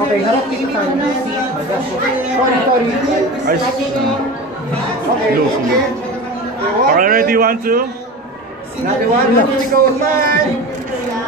Okay, harap dito sa sorry. Okay. Okay, ready, 1, 2. Another one, let's go, man.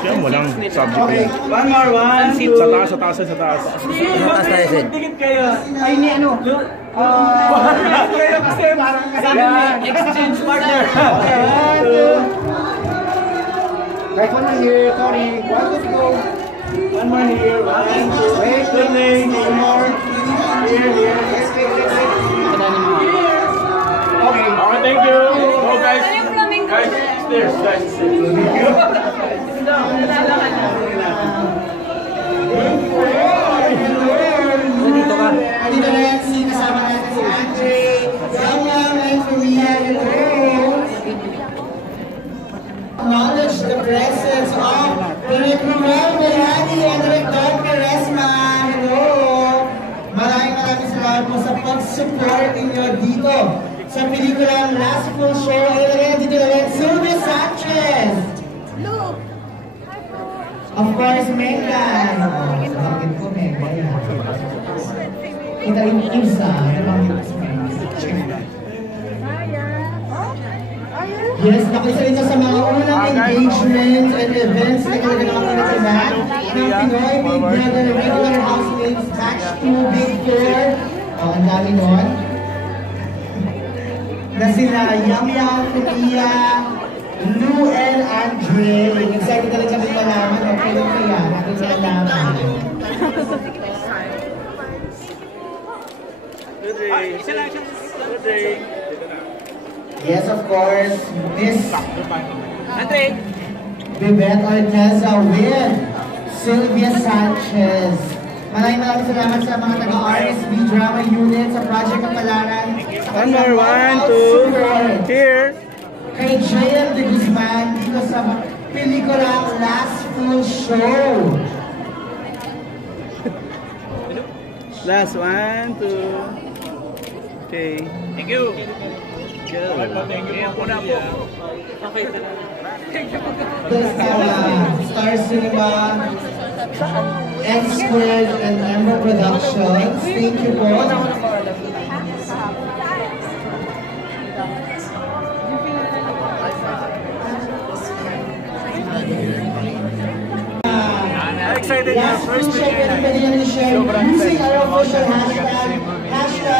Siya mo lang subject. Okay, One more, 1, 2. Sa taas, sa taas, sa taas. Taas tayo, Sid. Dikit kayo. Ay, ni ano? Kayo kasi parang exchange partner. Okay, 1, 2. Right one here, sorry. 1, 2, go. One more here. 1, 2. Wait, one more. Here. Okay. Okay, thank you. Go, guys. Guys, stairs, guys. Dito ka. Dito na yan, kasama natin si Andre, Yang and Maria, hello. Acknowledge the presence of Direk Romel Bayani and Direk Don Peresma, hello. Maraming salamat po sa pag-support ninyo dito sa pelikulang Last Full Show. Ayun dito na rin, Sylvia Sanchez. Of course, Megan. Bakit ko, Megan? Kita rin isa. Yes, nakisa rin sa mga unang engagements and events na kinaganakan na sila ng Pinoy Big Brother regular housemates Batch 2 Big 4. Ang dami nun. Na sila Yam Yam, Kuya, Lou and Andre. Excited na rin kami malaman. Okay lang kaya. Natin sa alaman. Isa lang siya. Good day. Yes, of course. Miss Andre. Bebet Orteza with Sylvia Sanchez. Maraming salamat sa mga taga-RSB Drama Unit sa Project Kapalaran. One more, 1, 2. Here. Kay Jayan de Guzman dito sa pelikulang Last Full Show. Last 1, 2. Okay. Thank you. Thank you po na po. Okay. Star Cinema, N Squared, and Emerald Productions. Thank you po. Excited na first premiere using our official hashtag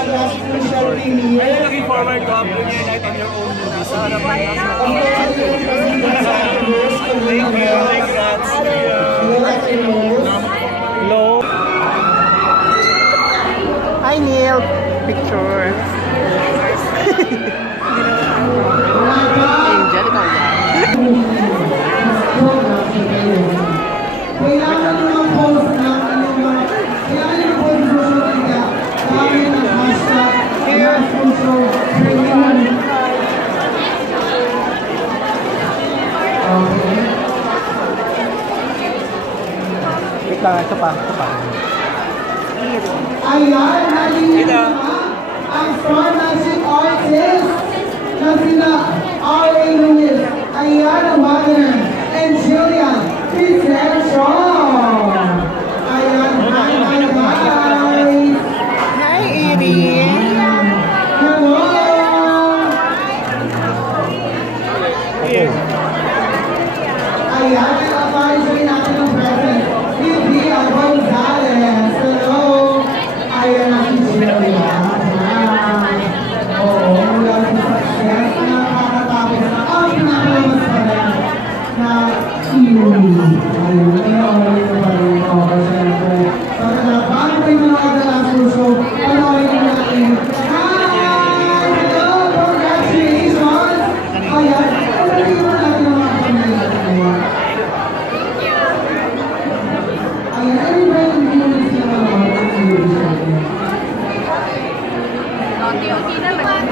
Last Full Show Premiere. Looking forward to premiere night on your own movies. Hello. Hi Neil, picture. Angel, ikaw Kailangan nyo ng post ng inyong mga kailangan nyo po yung social media gamit ang hashtag Last Full Show Premiere. Okay. Wait lang, ito pa. Ayan, nalilito ang Star Magic Artist na sina R.A. Luis, Ayana Wagner, and Jillian Pizzerro. Ayan, hi guys! Hi Iris! Hello! Ayan, nag-aparition natin ng present. Livia Gonzalez. Hello! Ayan na si Jillian. Oo, mula sa success na nakakatapos ang pinakamasarap na Kiwi. Ayun, ito pa rin ako, siyempre. Pagka bago kayo mga Last Full Show, panoorin nyo natin. Hi! Hello! Congratulations! Ayan, pagkakitin natin ang mga pamilya natin. Ayan, ano ba yung hindi siya mga Kiwi? Unti-unti naman.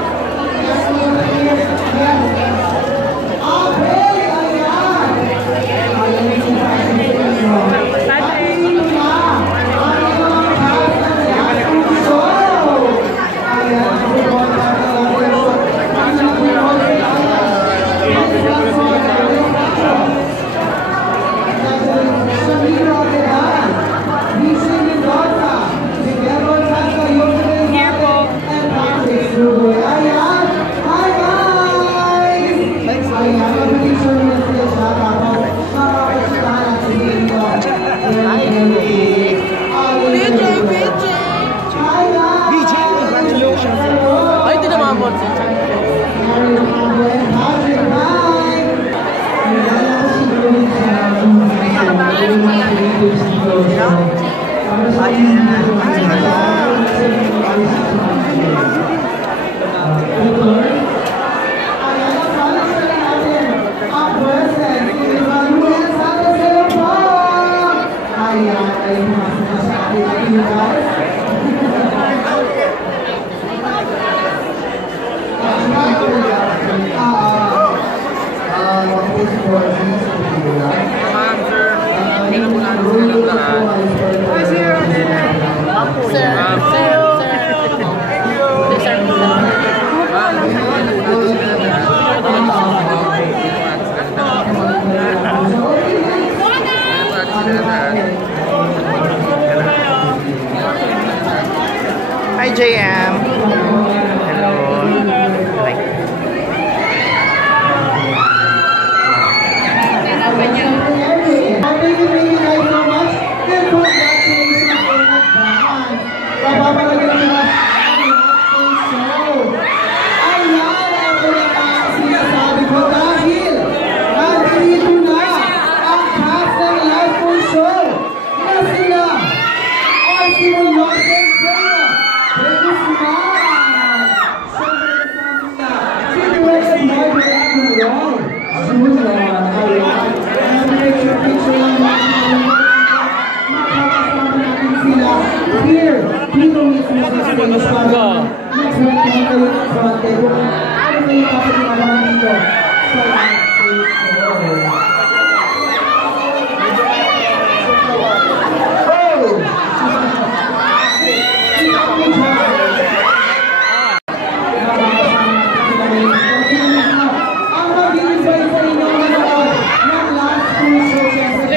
Hi, JM. Hello. Like. Thank you guys so much. And congratulations in advance. Papapalagay natin ang last show. Ayan ang pinaka sinasabi ko dahil nandito na ang cast ng live full show na sila Arcee Munoz and Jaya de Guzman. Si Dwayne Margaret Aguilar. Ayan. Picture lang makakasama natin sila here dito mismo sa stage para mag-trend kayo ng front end kung ano kayo kapag-imabangan dito sa live stage show. Ang mag-i-invite sa inyo nanonood ng last full show siyempre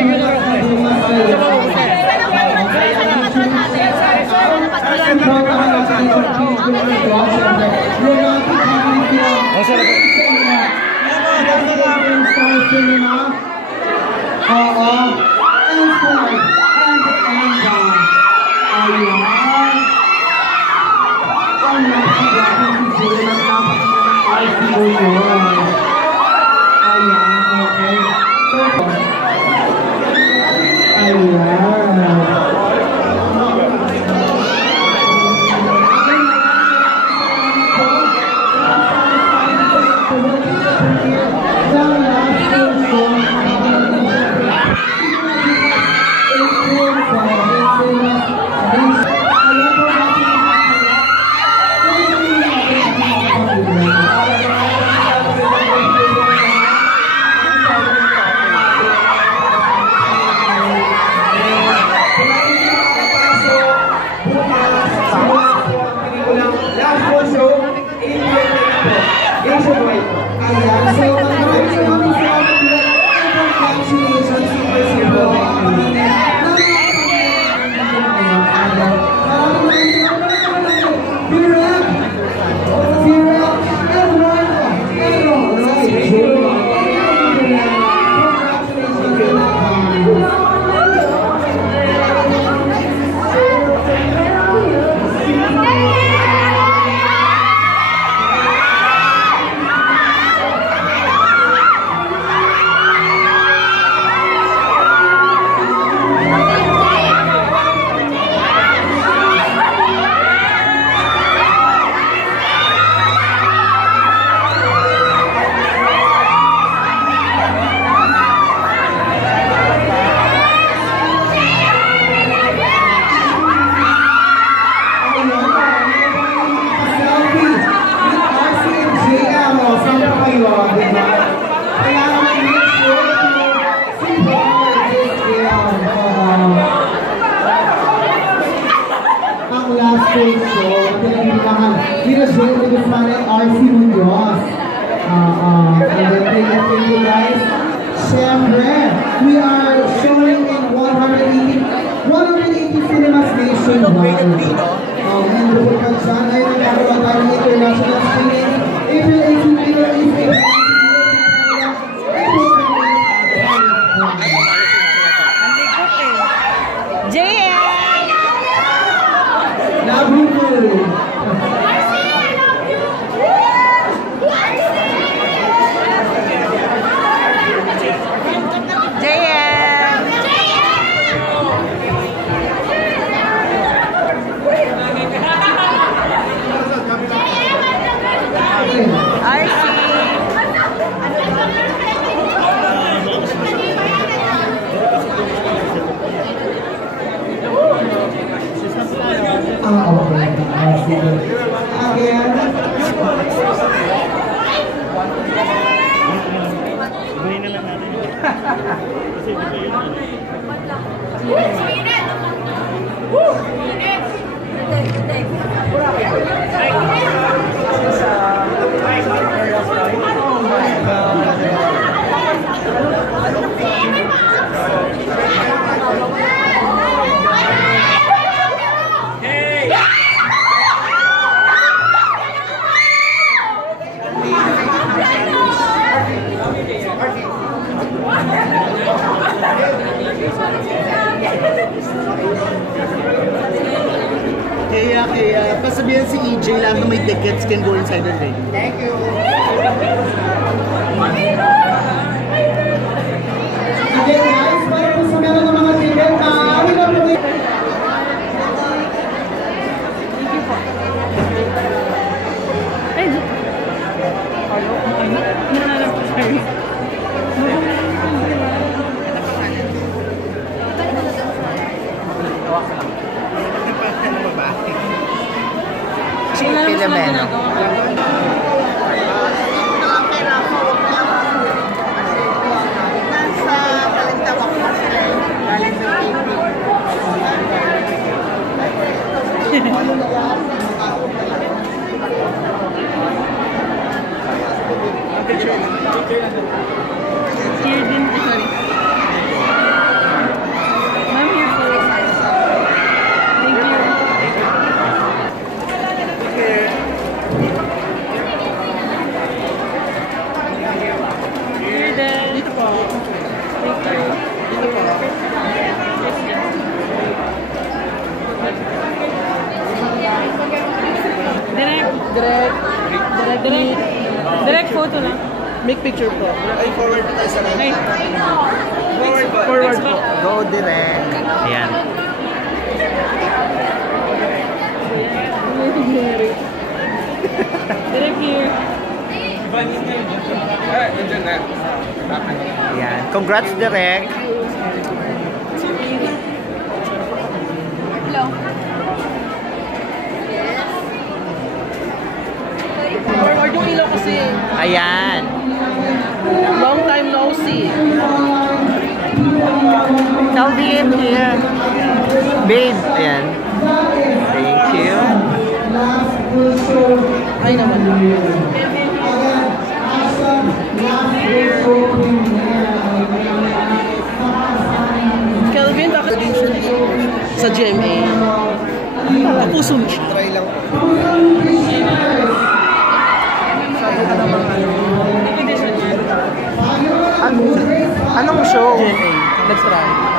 Arcee Munoz. Thank you guys. Siyempre, we are showing in 180 cinemas nationwide. And bukod pa dyan, ay nagkakaroon tayo ng international screening. April 18, April 18. JM! Love you too. JM! Kaya, pasabihan si EJ lang na may tickets can go inside the ring. Thank you. Again guys, para po sa meron ng mga ticket, maaari na po Pilomeno. Here din, sorry. Ma'am, here po. Thank you. Here din. Dito po. Thank you. Dito po. Direct photo lang. Make picture po. Ay, forward na tayo sa right. Forward po. Go direct. Ayan. Direct here. Ayan. Congrats direct. Hello. Forward yung ilaw kasi. Ayan. Long time no see. Calvin here. Babe. Ayan. Thank you. Ay naman. Kelvin, bakit din siya sa GMA? Kapuso mo siya. Try lang po. Anong show? GMA. Let's try.